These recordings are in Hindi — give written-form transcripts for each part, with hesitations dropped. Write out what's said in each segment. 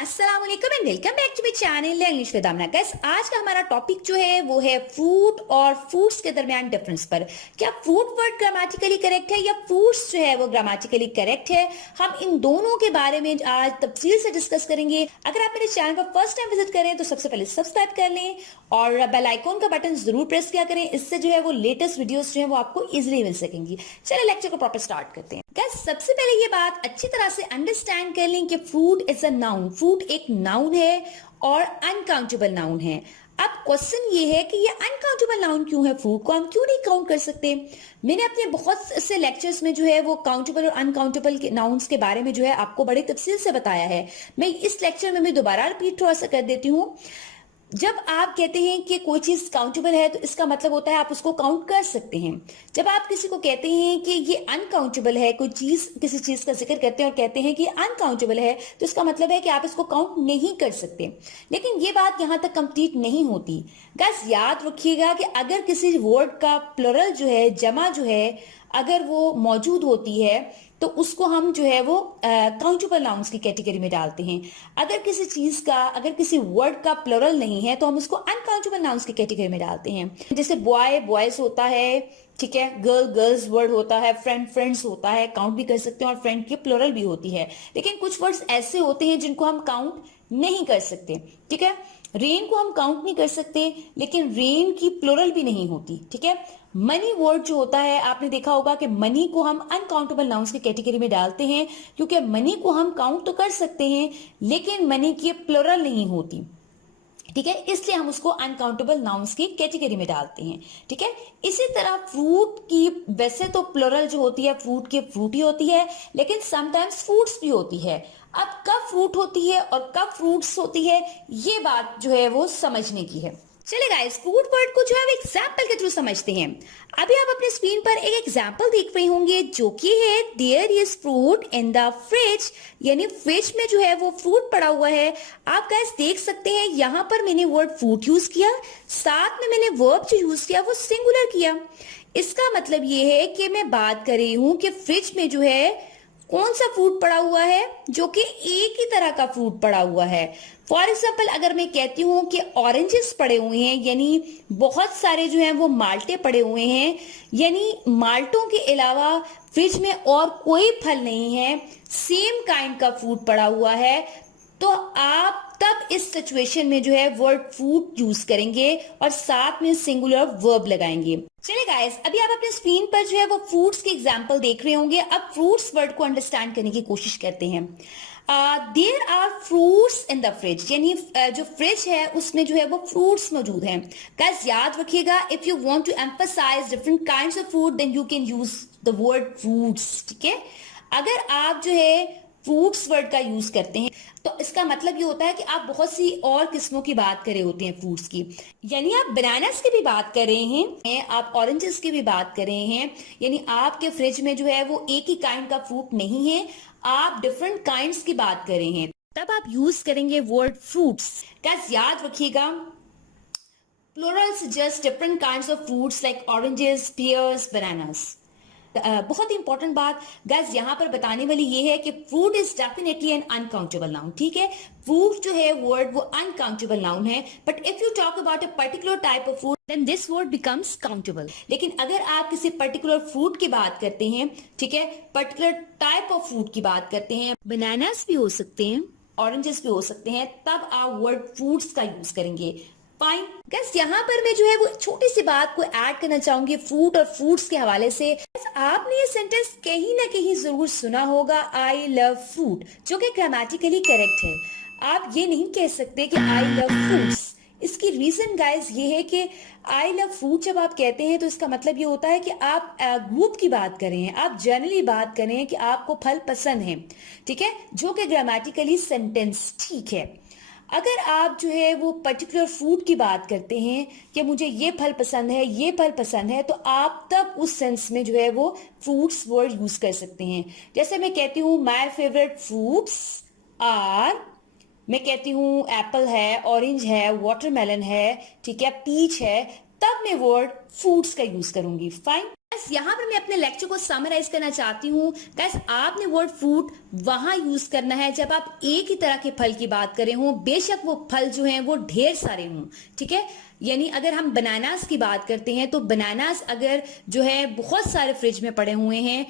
अस्सलाम वालेकुम and welcome back to my channel English with Amna. Guys, आज का हमारा टॉपिक जो है वो है फ्रूट और फ्रूट्स के दरमियान डिफरेंस पर। क्या फ्रूट वर्ड ग्रामेटिकली करेक्ट है या फ्रूट्स जो है वो ग्रामेटिकली करेक्ट है? हम इन दोनों के बारे में आज तफसील से डिस्कस करेंगे। अगर आप मेरे चैनल पर फर्स्ट टाइम विजिट करें तो सबसे पहले सब्सक्राइब कर लें और बेल आइकॉन का बटन जरूर प्रेस किया करें। इससे जो है वो लेटेस्ट वीडियोस जो है वो आपको इजिली मिल सकेंगी। चलिए लेक्चर को प्रॉपर स्टार्ट करते हैं। गाइस, सबसे पहले ये बात अच्छी तरह से अंडरस्टैंड कर लें कि fruit is a noun. Fruit एक नाउन है और अनकाउंटेबल नाउन है। अब क्वेश्चन ये है कि ये अनकाउंटेबल नाउन क्यों है? फ्रूट को हम क्यों नहीं काउंट कर सकते? मैंने अपने बहुत से लेक्चर्स में जो है वो काउंटेबल और अनकाउंटेबल के नाउन्स के बारे में जो है आपको बड़े तफसील से बताया है। मैं इस लेक्चर में दोबारा रिपीट थोड़ा सा कर देती हूँ। जब आप कहते हैं कि कोई चीज काउंटेबल है तो इसका मतलब होता है आप उसको काउंट कर सकते हैं। जब आप किसी को कहते हैं कि ये अनकाउंटेबल है, कोई चीज किसी चीज का जिक्र करते हैं और कहते हैं कि अनकाउंटेबल है, तो इसका मतलब है कि आप इसको काउंट नहीं कर सकते। लेकिन ये बात यहां तक कंप्लीट नहीं होती। गाइस, याद रखिएगा कि अगर किसी वर्ड का प्लुरल जो है, जमा जो है, अगर वो मौजूद होती है तो उसको हम जो है वो काउंटेबल नाउन्स की कैटेगरी में डालते हैं। अगर किसी चीज का, अगर किसी वर्ड का प्लुरल नहीं है तो हम उसको अनकाउंटेबल नाउन्स की कैटेगरी में डालते हैं। जैसे बॉय बॉयज होता है, ठीक है, गर्ल गर्ल्स वर्ड होता है, फ्रेंड फ्रेंड्स होता है, काउंट भी कर सकते हैं और फ्रेंड की प्लुरल भी होती है। लेकिन कुछ वर्ड्स ऐसे होते हैं जिनको हम काउंट नहीं कर सकते, ठीक है। रेन को हम काउंट नहीं कर सकते लेकिन रेन की प्लुरल भी नहीं होती, ठीक है। मनी वर्ड जो होता है, आपने देखा होगा कि मनी को हम अनकाउंटेबल नाउन्स की कैटेगरी में डालते हैं क्योंकि मनी को हम काउंट तो कर सकते हैं लेकिन मनी की प्लुरल नहीं होती, ठीक है, इसलिए हम उसको अनकाउंटेबल नाउन्स की कैटेगरी में डालते हैं, ठीक है। इसी तरह फ्रूट की वैसे तो प्लुरल जो होती है फ्रूट की फ्रूटी होती है, लेकिन समटाइम्स फ्रूट्स भी होती है। अब कब फ्रूट होती है और कब फ्रूट्स होती है, ये बात जो है वो समझने की है। चलिए गाइस, फ्रूट वर्ड को जो है एग्जाम्पल के थ्रू समझते हैं। अभी आप अपने स्क्रीन पर एक एग्जाम्पल देख रहे होंगे जो कि है there is fruit in the fridge, यानी फ्रिज में जो है वो फ्रूट पड़ा हुआ है। आप गाइस देख सकते हैं यहाँ पर मैंने वर्ड फ्रूट यूज किया, साथ में मैंने वर्ब जो यूज किया वो सिंगुलर किया। इसका मतलब ये है कि मैं बात कर रही हूं कि फ्रिज में जो है कौन सा फ्रूट पड़ा हुआ है, जो कि एक ही तरह का फ्रूट पड़ा हुआ है। फॉर एग्जाम्पल, अगर मैं कहती हूँ कि ऑरेंजेस पड़े हुए हैं, यानी बहुत सारे जो हैं वो माल्टे पड़े हुए हैं, यानी माल्टों के अलावा फ्रिज में और कोई फल नहीं है, सेम काइंड का फ्रूट पड़ा हुआ है, तो आप तब इस सिचुएशन में जो है वर्ड फ्रूट यूज करेंगे और साथ में सिंगुलर वर्ब लगाएंगे। चलिए गाइस, अभी आप अपने स्क्रीन पर जो है वो फ्रूट्स के एग्जांपल देख रहे होंगे। अब फ्रूट्स वर्ड को अंडरस्टैंड करने की कोशिश करते हैं। There are fruits in the fridge, यानी जो फ्रिज है उसमें जो है वो फ्रूट्स मौजूद हैं। गाइस, याद रखिएगा, if you want to emphasise different kinds of food then you can use the word fruits, ठीक है। अगर आप जो है फ्रूट्स वर्ड का यूज करते हैं तो इसका मतलब ये होता है कि आप बहुत सी और किस्मों की बात कर रहे होते हैं फ्रूट्स की, यानी आप बनानास की भी बात कर रहे हैं, आप ऑरेंजेस की भी बात कर रहे हैं, यानी आपके फ्रिज में जो है वो एक ही काइंड का फ्रूट नहीं है, आप डिफरेंट काइंड्स की बात कर रहे हैं, तब आप यूज करेंगे वर्ड फ्रूट्स। गाइस, याद रखिएगा, plural suggest different kinds of fruits like oranges, pears, bananas. बहुत ही इंपॉर्टेंट बात गाइस यहाँ पर बताने वाली ये है कि fruit is definitely an uncountable noun, ठीक है। फ्रूट जो है वर्ड वो अनकाउंटेबल नाउन है, but if you talk about a particular type of fruit then this word becomes countable. लेकिन अगर आप किसी पर्टिकुलर फ्रूट की बात करते हैं, ठीक है, पर्टिकुलर टाइप ऑफ फ्रूट की बात करते हैं, बनानास भी हो सकते हैं, ऑरेंजेस भी हो सकते हैं, तब आप वर्ड फ्रूट्स का यूज करेंगे। फाइन गाइस, यहाँ पर मैं जो है वो छोटी सी बात को ऐड करना चाहूंगी फ्रूट और फ्रूट्स के हवाले से। आपने ये सेंटेंस कहीं ना कहीं जरूर सुना होगा, आई लव फ्रूट, जो कि ग्रामेटिकली करेक्ट है। आप ये नहीं कह सकते कि आई लव फ्रूट्स। इसकी रीजन गाइस ये है कि आई लव फ्रूट जब आप कहते हैं तो इसका मतलब ये होता है कि आप ग्रुप की बात कर रहे हैं, आप जनरली बात कर रहे हैं कि आपको फल पसंद है, ठीक है, जो कि ग्रामेटिकली सेंटेंस ठीक है। अगर आप जो है वो पर्टिकुलर फ्रूट की बात करते हैं कि मुझे ये फल पसंद है, ये फल पसंद है, तो आप तब उस सेंस में जो है वो फ्रूट्स वर्ड यूज कर सकते हैं। जैसे मैं कहती हूँ माय फेवरेट फ्रूट्स आर, मैं कहती हूँ एप्पल है, ऑरेंज है, वाटरमेलन है, ठीक है, पीच है, तब मैं वर्ड फ्रूट्स का यूज करूंगी। फाइन। गाइस यहाँ पर मैं अपने लेक्चर को समराइज करना चाहती हूँ। गाइस आपने वर्ड फ्रूट वहां यूज करना है जब आप एक ही तरह के फल की बात करें हो, बेशक वो फल जो हैं वो ढेर सारे हों, ठीक है। यानी अगर हम बनानास की बात करते हैं तो बनानास अगर जो है बहुत सारे फ्रिज में पड़े हुए हैं,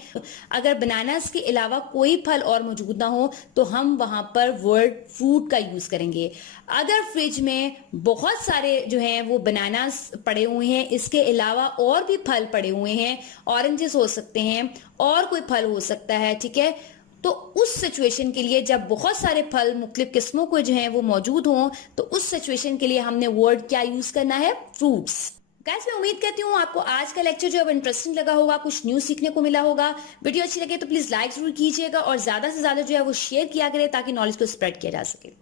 अगर बनानास के अलावा कोई फल और मौजूद ना हो तो हम वहां पर वर्ड फ्रूट का यूज करेंगे। अगर फ्रिज में बहुत सारे जो हैं वो बनानास पड़े हुए हैं, इसके अलावा और भी फल पड़े हुए हैं, ऑरेंजेस हो सकते हैं और कोई फल हो सकता है, ठीक है, तो उस सिचुएशन के लिए जब बहुत सारे फल मुख्तलिफ किस्मों के जो हैं वो मौजूद हों तो उस सिचुएशन के लिए हमने वर्ड क्या यूज करना है, फ्रूट्स। गाइस मैं उम्मीद करती हूँ आपको आज का लेक्चर जो है इंटरेस्टिंग लगा होगा, कुछ न्यू सीखने को मिला होगा। वीडियो अच्छी लगे तो प्लीज लाइक जरूर कीजिएगा और ज्यादा से ज्यादा जो है वो शेयर किया करें ताकि नॉलेज को स्प्रेड किया जा सके।